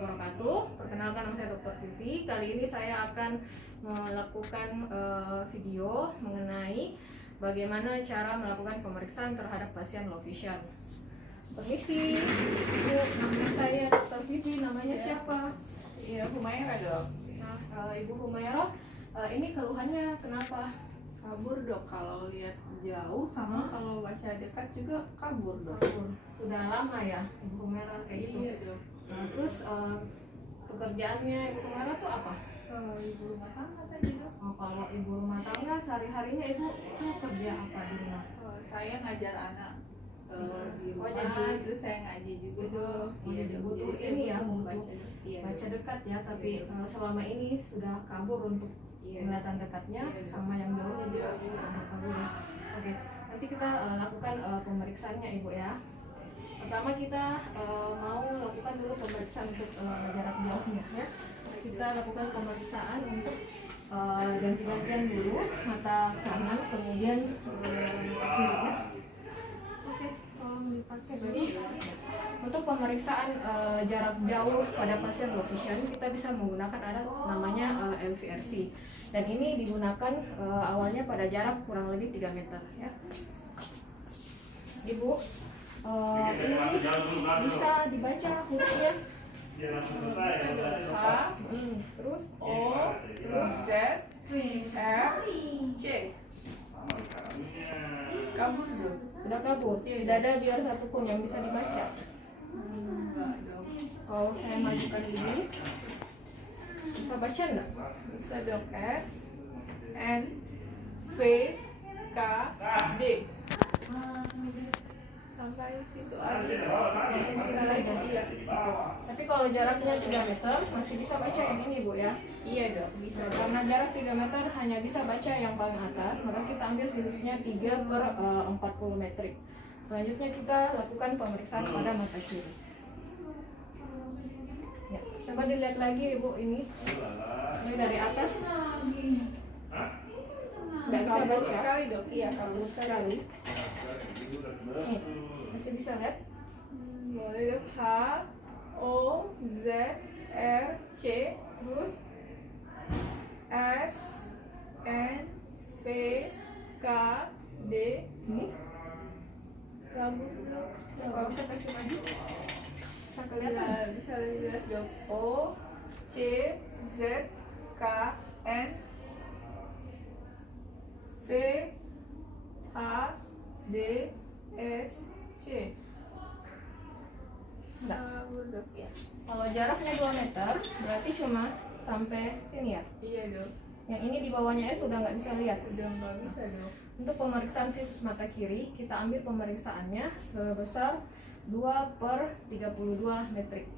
wabarakatuh. Perkenalkan, nama saya Dr. Vivi. Kali ini saya akan melakukan video mengenai bagaimana cara melakukan pemeriksaan terhadap pasien low vision. Permisi, Ibu, nama saya Dr. Vivi. Namanya siapa? Iya, Humaira dok. Nah, Ibu Humaira, ini keluhannya kenapa? Kabur dok, kalau lihat jauh sama kalau baca dekat juga kabur dok. Sudah lama ya Ibu Humaira kayak gitu? Iya dok. Nah, terus pekerjaannya Ibu Humaira tuh apa? Kalau ibu rumah tangga tadi dok. Oh, kalau ibu rumah tangga sehari-harinya ibu itu kerja apa di rumah? Saya ngajar anak di Oh, rumah, jadi- terus saya ngaji juga dok. Iya, Dok. butuh Jadi saya ini ya, butuh butuh membaca. Iya, baca dok. dekat ya, tapi selama ini sudah kabur untuk Iya, kelihatan dekatnya, Iya, dok. sama yang jauhnya juga Jauh juga. kabur ya. Oke, nanti kita lakukan pemeriksaannya ibu ya. Pertama kita mau lakukan dulu pemeriksaan untuk jarak jauhnya ya. Kita lakukan pemeriksaan untuk ganti-gantian dulu mata kanan, kemudian kiri ya. Oke, dipakai berarti untuk pemeriksaan jarak jauh pada pasien low vision kita bisa menggunakan ada namanya LVRC, dan ini digunakan awalnya pada jarak kurang lebih 3 meter ya. Ibu, ini bisa dibaca hurufnya. Bisa dok. H, Terus O, terus Z, R, C. Kabur dok. sudah kabur, tidak ada biar satu pun yang bisa dibaca. Enggak dok. Kalau saya majukan ini, bisa baca enggak? Bisa dok. S, N, V, K, D. Sampai situ aja. Sampai sini saja. Iya. Tapi kalau jaraknya 3 meter masih bisa baca yang ini Bu ya. Iya dok, bisa dok. Karena jarak 3 meter hanya bisa baca yang paling atas, maka kita ambil visusnya 3/40 metrik. Selanjutnya kita lakukan pemeriksaan pada mata kiri. Ya, coba dilihat lagi Ibu ini. Ini dari atas. Nggak bisa Kabur baca. sekali dok. Iya, Kabur kabur sekali. sekali. Nih, masih bisa lihat? Boleh dok. H, O, Z, R, C, Terus S, N, V, K, D. ini Kabur dok. kalau bisa kasih lagi. Bisa kelihatan. Ya, bisa lebih jelas dok. O, C, Z, K, N, V, H, D, S, C. Enggak. Kabur dok ya. Kalau jaraknya 2 meter, berarti cuma sampai sini ya. Iya dok. Yang ini di bawahnya S sudah nggak bisa lihat. Udah nggak bisa dok. Untuk pemeriksaan visus mata kiri, kita ambil pemeriksaannya sebesar 2/32 metrik.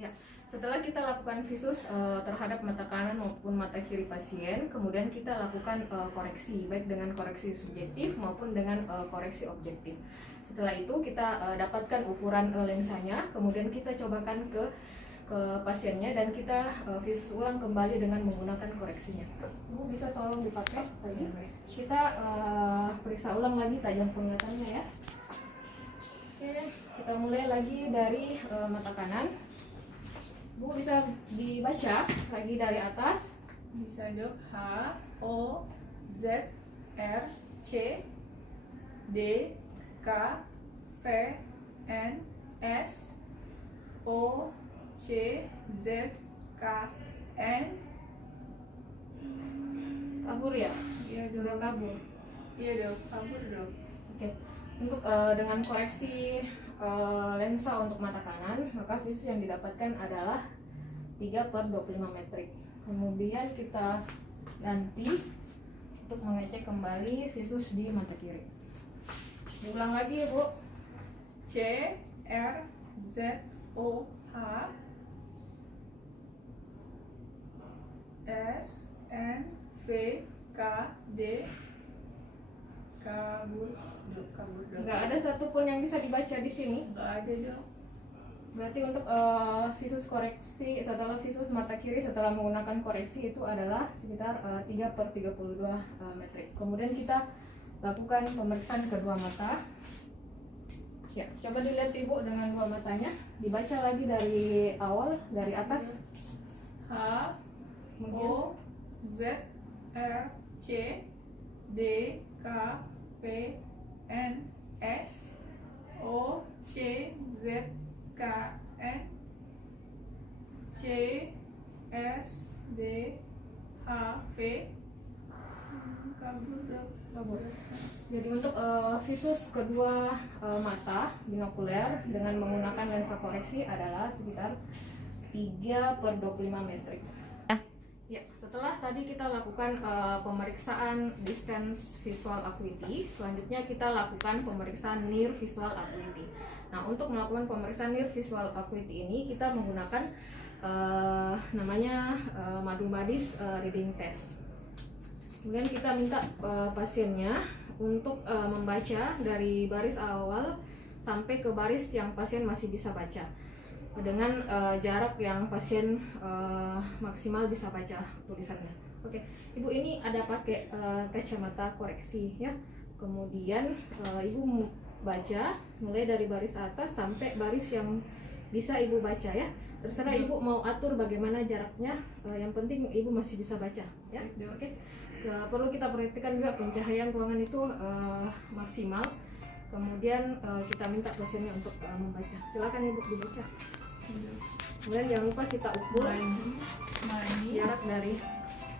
Ya, setelah kita lakukan visus terhadap mata kanan maupun mata kiri pasien, kemudian kita lakukan koreksi, baik dengan koreksi subjektif maupun dengan koreksi objektif. Setelah itu kita dapatkan ukuran lensanya, kemudian kita cobakan ke pasiennya dan kita visus ulang kembali dengan menggunakan koreksinya. Bu bisa tolong dipakai lagi. Kita periksa ulang lagi tajam penglihatannya ya. Oke, kita mulai lagi dari mata kanan. Bu bisa dibaca lagi dari atas. Bisa dok. H, O, Z, R, C, D, K, V, N, S, O, C, Z, K, N. Kabur ya? Iya Udah dok. kabur. Iya dok. Kabur dok. Oke. Untuk dengan koreksi lensa untuk mata kanan, maka visus yang didapatkan adalah 3/25 metrik. Kemudian kita ganti untuk mengecek kembali visus di mata kiri. Diulang lagi ya Bu. C, R, Z, O, H, S, N, V, K, D. Kabur dok. Kabur dok. Nggak ada satupun yang bisa dibaca di sini. Nggak ada dok. Berarti untuk visus koreksi setelah visus mata kiri setelah menggunakan koreksi itu adalah sekitar 3/32 metrik. Kemudian kita lakukan pemeriksaan kedua mata. Ya, coba dilihat Ibu dengan dua matanya. Dibaca lagi dari awal, dari atas. H Kemudian O Z R C D K P N S O C Z K N C S D H V. Kabur. Jadi untuk visus kedua mata binokuler dengan menggunakan lensa koreksi adalah sekitar 3/25 metrik. Ya, setelah tadi kita lakukan pemeriksaan distance visual acuity, selanjutnya kita lakukan pemeriksaan near visual acuity. Nah, untuk melakukan pemeriksaan near visual acuity ini kita menggunakan namanya Madu-Madis reading test. Kemudian kita minta pasiennya untuk membaca dari baris awal sampai ke baris yang pasien masih bisa baca dengan jarak yang pasien maksimal bisa baca tulisannya. Oke, Ibu ini ada pakai kacamata koreksi ya. Kemudian Ibu baca mulai dari baris atas sampai baris yang bisa Ibu baca ya. Terserah Ibu mau atur bagaimana jaraknya, yang penting Ibu masih bisa baca ya. Oke. Perlu kita perhatikan juga pencahayaan ruangan itu maksimal. Kemudian kita minta pasiennya untuk membaca. Silakan Ibu dibaca. Kemudian jangan lupa kita ukur jarak dari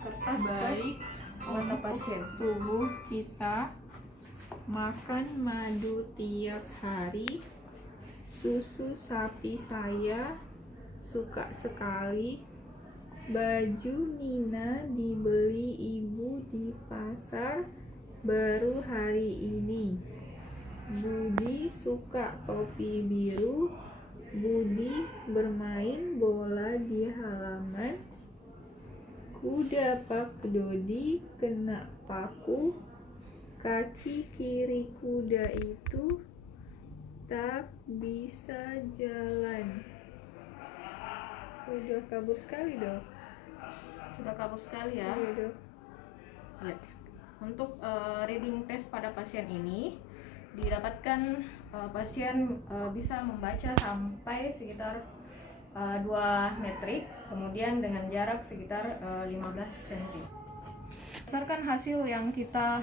kertas Baik ke mata pasien. tubuh kita makan madu tiap hari. Susu sapi saya suka sekali. Baju Nina dibeli ibu di pasar baru hari ini. Budi suka topi biru. Budi bermain bola di halaman. Kuda Pak Dodi kena paku. Kaki kiri kuda itu tak bisa jalan. Udah kabur sekali dok. Sudah kabur sekali ya. Iya dok. Ya. Untuk reading test pada pasien ini didapatkan pasien bisa membaca sampai sekitar 2 metrik, kemudian dengan jarak sekitar 15 cm. Berdasarkan hasil yang kita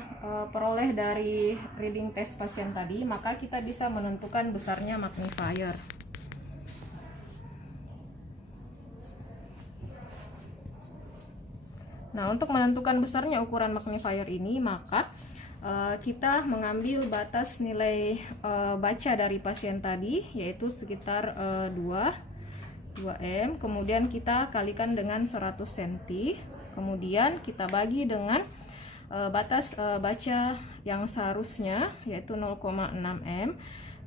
peroleh dari reading test pasien tadi, maka kita bisa menentukan besarnya magnifier. Nah, untuk menentukan besarnya ukuran magnifier ini, maka kita mengambil batas nilai baca dari pasien tadi, yaitu sekitar 2M, kemudian kita kalikan dengan 100 cm, kemudian kita bagi dengan batas baca yang seharusnya, yaitu 0,6 M,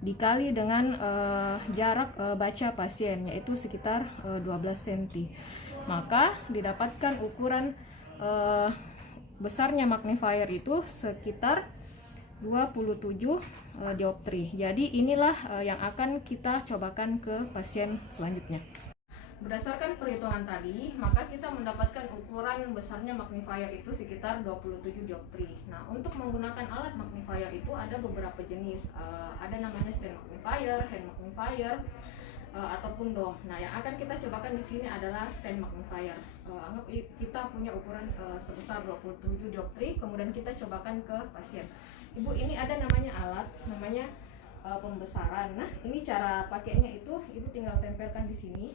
dikali dengan jarak baca pasien, yaitu sekitar 12 cm. Maka didapatkan ukuran besarnya magnifier itu sekitar 27 dioptri. Jadi inilah yang akan kita cobakan ke pasien selanjutnya. Berdasarkan perhitungan tadi, maka kita mendapatkan ukuran besarnya magnifier itu sekitar 27 dioptri. Nah, untuk menggunakan alat magnifier itu ada beberapa jenis. Ada namanya stand magnifier, hand magnifier, ataupun dome. Nah, yang akan kita cobakan di sini adalah stand magnifier. Anggap kita punya ukuran sebesar 27 dioptri, kemudian kita cobakan ke pasien. Ibu, ini ada namanya alat, namanya pembesaran. Nah, ini cara pakainya itu, Ibu tinggal tempelkan di sini.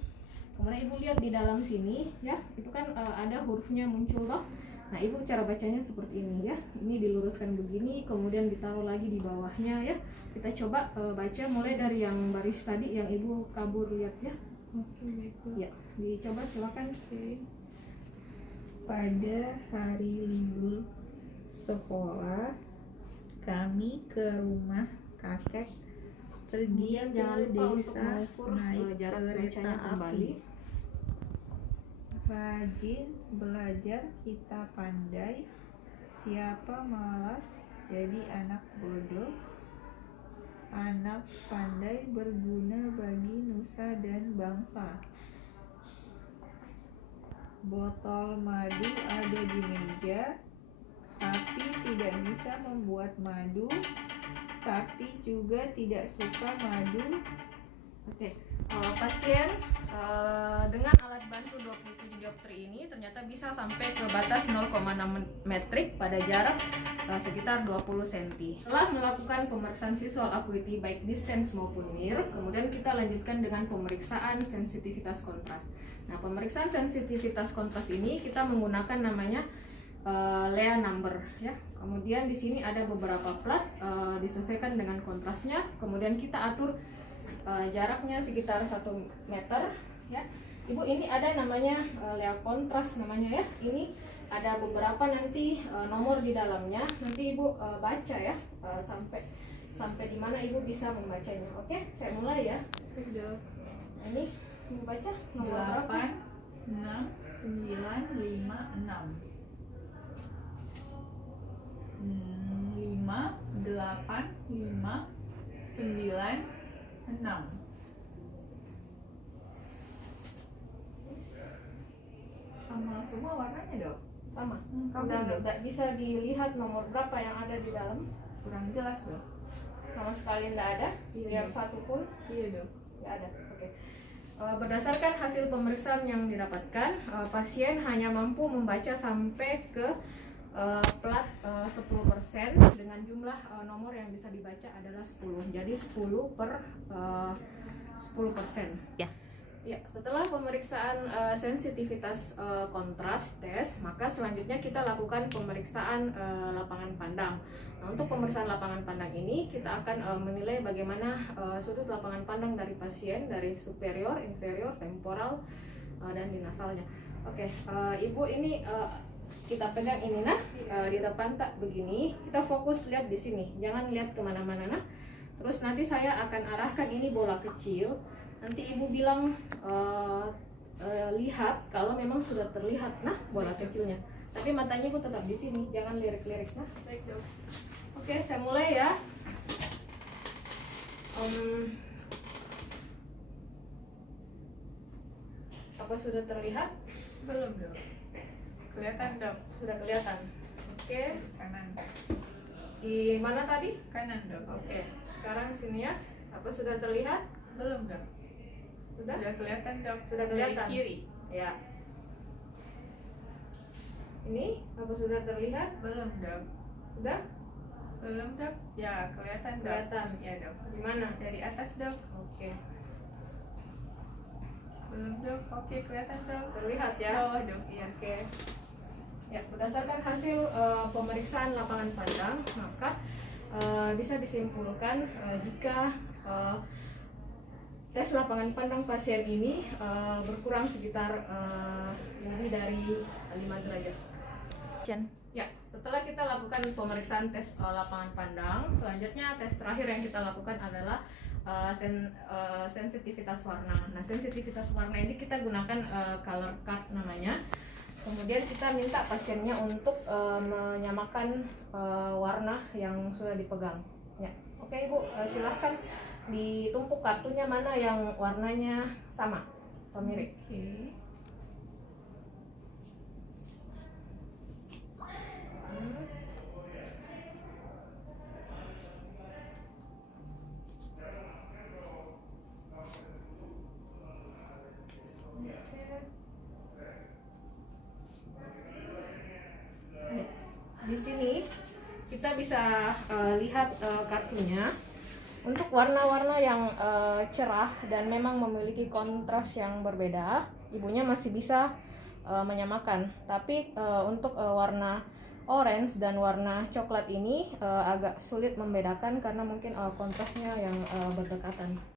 Kemudian Ibu lihat di dalam sini, ya, itu kan ada hurufnya muncul loh. Nah, Ibu cara bacanya seperti ini ya. Ini diluruskan begini, kemudian ditaruh lagi di bawahnya ya. Kita coba baca mulai dari yang baris tadi yang Ibu kabur lihat ya. Oke, Ya, dicoba silakan. Pada hari libur sekolah, kami ke rumah kakek pergi Kemudian ke jangan lupa untuk desa mengukur naik jarak kereta bacanya kembali. api. Rajin belajar kita pandai, siapa malas jadi anak bodoh. Anak pandai berguna bagi nusa dan bangsa. Botol madu ada di meja. Sapi tidak bisa membuat madu. tapi juga tidak suka madu. Oke, pasien dengan alat bantu 27 dioptri ini ternyata bisa sampai ke batas 0,6 metrik pada jarak sekitar 20 cm. Setelah melakukan pemeriksaan visual acuity baik distance maupun near, kemudian kita lanjutkan dengan pemeriksaan sensitivitas kontras. Nah, pemeriksaan sensitivitas kontras ini kita menggunakan namanya Lea number ya. Kemudian di sini ada beberapa plat disesuaikan dengan kontrasnya. Kemudian kita atur jaraknya sekitar 1 meter ya. Ibu, ini ada namanya Lea kontras namanya ya. Ini ada beberapa nanti nomor di dalamnya. Nanti Ibu baca ya sampai di mana Ibu bisa membacanya. Oke, saya mulai ya. Dok. Nah, ini Ibu baca nomor berapa? 8, 6, 9, 5, 6. 5, 8, 5, 9, 6. Sama semua warnanya, Dok? Sama. Kabur, Dok. Nggak bisa dilihat nomor berapa yang ada di dalam. Kurang jelas, Dok. Sama sekali nggak ada. Iya, Biar Dok. satu pun Iya, Dok. nggak ada. Oke. Berdasarkan hasil pemeriksaan yang didapatkan, pasien hanya mampu membaca sampai ke plat 10% dengan jumlah nomor yang bisa dibaca adalah 10. Jadi 10 per 10%. Ya. Ya, setelah pemeriksaan sensitivitas kontras tes, maka selanjutnya kita lakukan pemeriksaan lapangan pandang. Nah, untuk pemeriksaan lapangan pandang ini kita akan menilai bagaimana sudut lapangan pandang dari pasien dari superior, inferior, temporal dan di nasalnya. Oke, Ibu ini kita pegang ini di depan tak begini. Kita fokus lihat di sini, jangan lihat kemana-mana nah. Terus nanti saya akan arahkan ini bola kecil. Nanti Ibu bilang lihat kalau memang sudah terlihat nah bola kecilnya. Tapi matanya Ibu tetap di sini, jangan lirik-lirik nah. Baik, Dok. Oke, saya mulai ya. Apa sudah terlihat? Belum, Dok. Kelihatan, Dok. Sudah kelihatan. Oke, Kanan. di mana tadi? Kanan, Dok. Oke, sekarang sini ya. Apa sudah terlihat? Belum, Dok. Sudah? Sudah kelihatan, Dok. Sudah kelihatan. Dari kiri. Ya. Ini apa sudah terlihat? Belum, Dok. Sudah? Belum, Dok. Ya, kelihatan, Dok. Kelihatan. Ya, Dok. Di mana? Dari atas, Dok. Oke. Belum, Dok. Oke, kelihatan, Dok. Terlihat ya? Bawah, Dok. Iya. Oke. Ya, berdasarkan hasil pemeriksaan lapangan pandang, maka bisa disimpulkan jika tes lapangan pandang pasien ini berkurang sekitar lebih dari 5 derajat. Ya, setelah kita lakukan pemeriksaan tes lapangan pandang, selanjutnya tes terakhir yang kita lakukan adalah sensitivitas warna. Nah, sensitivitas warna ini kita gunakan color card namanya. Kemudian kita minta pasiennya untuk menyamakan warna yang sudah dipegang. Ya, oke Ibu, silahkan ditumpuk kartunya mana yang warnanya sama atau mirip. Oke. Di sini kita bisa lihat kartunya. Untuk warna-warna yang cerah dan memang memiliki kontras yang berbeda, ibunya masih bisa menyamakan. Tapi untuk warna orange dan warna coklat ini agak sulit membedakan karena mungkin kontrasnya yang berdekatan.